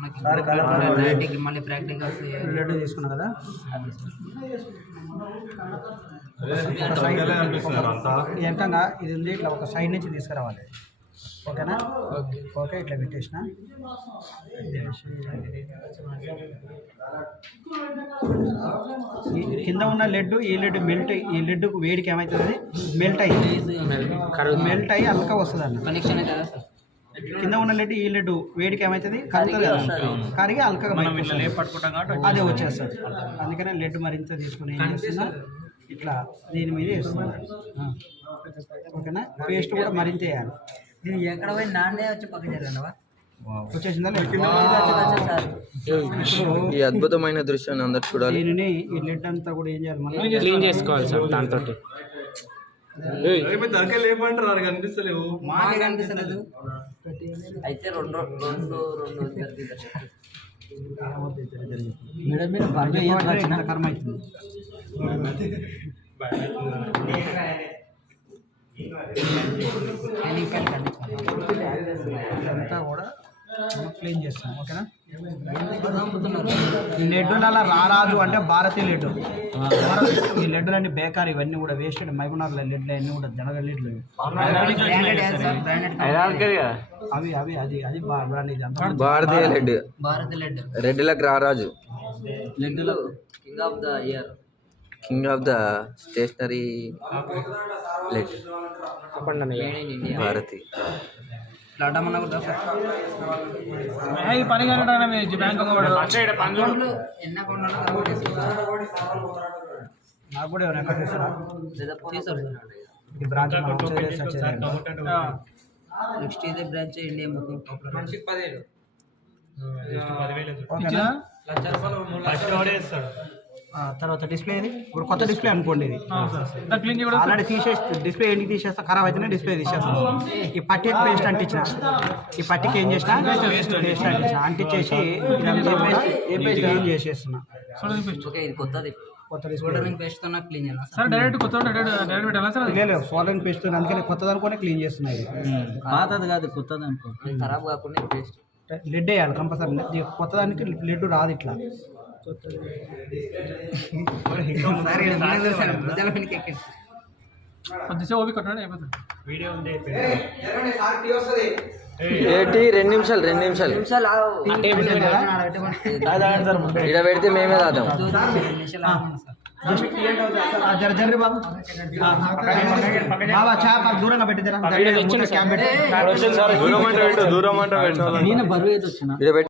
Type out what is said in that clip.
మనకి మళ్ళీ practicals blood తీసుకున్నా కదా. ఎంతంగా ఇది ఉంది, ఇట్లా ఒక సైడ్ నుంచి తీసుకురావాలి. ఓకేనా? ఓకే, ఇట్లా పెట్టేసిన. కింద ఉన్న లెడ్, ఈ లెడ్ మెల్ట్, ఈ లెడ్ వేడికి ఏమవుతుంది, మెల్ట్ అయ్యి అల్కా వస్తుంది అన్న. కనెక్షన్ అయితే కింద ఉన్న లెడ్, ఈ లెడ్ వేడికి ఏమవుతుంది, కరుగుతుంది కదా, కరిగి అల్కగా అదే వచ్చేస్తుంది. అందుకనే లెడ్ మరింత తీసుకుని ఏం చేస్తున్నా, ఇట్లా దీని మీద వేస్తున్నాను. ఓకేనా? పేస్ట్ కూడా మరింత వేయాలి. నేను ఎక్కడ పోయి నాన్నే వచ్చి పక్కన జరగండి వచ్చేసిందా? ఈ అద్భుతమైన దృశ్యాన్ని అందరు చూడాలి. దీనిని ఈ లెడ్ అంతా కూడా ఏం చేయాలి, మళ్ళీ క్లీన్ చేసుకోవాలి సార్. దాంతో కనిపిస్తలేవు, మాకే కనిపిస్తలేదు. అయితే రెండు కర్మ అవుతుంది. ఇదంతా కూడా మనం క్లీన్ చేస్తాం. ఓకేనా? ఈ లెడ్డులలో రారాజు అంటే భారతీయ లెడ్డు. ఈ లెడ్డులన్నీ బేకార్, ఇవన్నీ కూడా వేస్ట్. మైకునార్ల లెడ్లు అన్నీ కూడా జనగ లెడ్లు. అవి అవి అది అది భారతీయ లెడ్, రెడ్లకు రారాజు, లెడ్డులో king of the year, king of the stationery lead Bharati. నాకు కూడా ఏమైనా ఎక్కడ ఈ బ్రాంచ్ నెక్స్ట్ ఇదే బ్రాంచ్ ఇండియా మొత్తం. తర్వాత డిస్ప్లే ఇది ఇప్పుడు కొత్త డిస్ప్లే అనుకోండి. ఇది ఆల్రెడీ డిస్ప్లే ఏంటి తీసేస్తా, ఖరాబ్ అయితేనే డిస్ప్లే తీసేస్తాను. ఈ పట్టికి పేస్ట్ అంటించిన, ఈ పట్టికి ఏం చేసిన పేస్ట్ అంటించేసి క్లీన్ చేసేస్తున్నా. కొత్త డిస్ప్లే పేస్ట్ తో క్లీన్ చేయాలి లేదు, సోలరింగ్ పేస్ట్ అందుకని కొత్తది అనుకోని క్లీన్ చేస్తున్నా. ఇది పాతది కాదు, కొత్తది అనుకో, ఖరాబ్ కాకుండా పేస్ట్ లెడ్ వేయాలి కంపల్సరీ. కొత్తదానికి లెడ్ రాదు ఇట్లా. ఏంటి 2 నిమిషాలు ఇక్కడ పెడితే మేమే తాగుతాం. జర్రి బాబు బాబా చాప దూరంగా పెట్టి దూరం అంటే